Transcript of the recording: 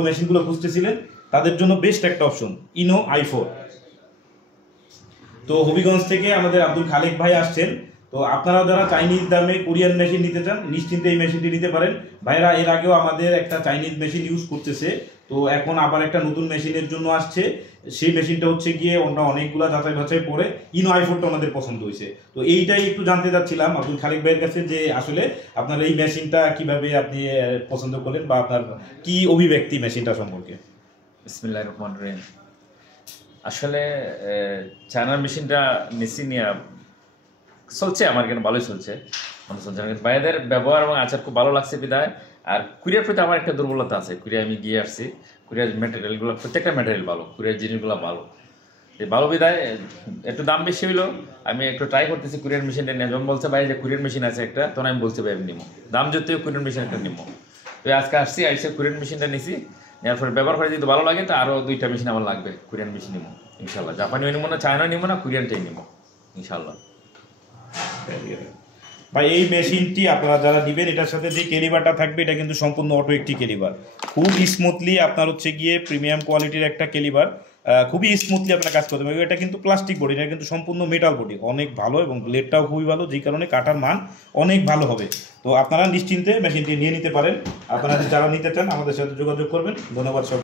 মেশিনগুলো খুঁজতেছিলেন তাদের জন্য বেস্ট একটা অপশন ইনো i4। তো হবিগঞ্জ থেকে আমাদের আব্দুল খালেক ভাই আসছেন। তো আপনারা যারা চাইনিজ দামে কোরিয়ান মেশিন নিতে চান নিশ্চিন্তে এই মেশিনটি নিতে পারেন। ভাইরা এর আগেও আমাদের একটা চাইনিজ মেশিন ইউজ করতেছে, তো এখন আবার একটা নতুন মেশিনের জন্য আসছে। সেই মেশিনটা হচ্ছে গিয়ে ওনারা অনেকগুলো যাচাই বাছাই পরে ইনো i4টা ওনাদের পছন্দ হয়েছে। তো এইটাই একটু জানতে চাচ্ছিলাম আব্দুল খালেক ভাইয়ের কাছে যে আসলে আপনার এই মেশিনটা কিভাবে আপনি পছন্দ করলেন বা আপনার কি অভিব্যক্তি মেশিনটা সম্পর্কে। বিসমিল্লাহির রহমানির রহিম। আসলে চায়নার মেশিনটা নিচ্ছি নিয়ে চলছে, আমার কেন ভালোই চলছে, মনে চলছে। ভাইদের ব্যবহার এবং আচার খুব ভালো লাগছে বিদায়। আর কুরিয়ার প্রতি আমার একটা দুর্বলতা আছে, কুরিয়ার আমি গিয়ে আসছি, কুরিয়ার ম্যাটেরিয়ালগুলো প্রত্যেকটা ম্যাটেরিয়াল ভালো, কুরিয়ার জিনিসগুলো ভালো। এই ভালো বিদায় একটু দাম বেশি হইলো, আমি একটু ট্রাই করতেছি কুরিয়ার মেশিনটা নিয়ে। যখন বলছে ভাই যে কুরিয়ার মেশিন আছে একটা, তখন আমি বলছি ভাই আমি নিবো, দাম যদিও কুরিয়ার মেশিন একটা নিবো। তো আজকে আসছি, আইসে কুরিয়ার মেশিনটা নিছি, নেওয়ার পরে ব্যবহার করে যদি ভালো লাগে তো আরও 2টা মেশিন আমার লাগবে, কুরিয়ান মেশিন নিবো ইনশাল্লাহ। জাপানিও নিবো না, চায়না নিবো না, কুরিয়ানটাই নিবো ইনশাল্লাহ। ভাই এই মেশিনটি আপনারা যারা দিবেন এটার সাথে যে কেলিবারটা থাকবে এটা কিন্তু সম্পূর্ণ অটো একটি কেলিবার, খুব স্মুথলি আপনার হচ্ছে গিয়ে প্রিমিয়াম কোয়ালিটির একটা কেলিবার, খুবই স্মুথলি আপনার কাজ করতে পারবে। এটা কিন্তু প্লাস্টিক বডি, এটা কিন্তু সম্পূর্ণ মেটাল বডি, অনেক ভালো এবং ব্লেডটাও খুবই ভালো, যেই কারণে কাটার মান অনেক ভালো হবে। তো আপনারা নিশ্চিন্তে মেশিনটি নিয়ে নিতে পারেন। আপনারা যারা নিতে চান আমাদের সাথে যোগাযোগ করবেন। ধন্যবাদ সব।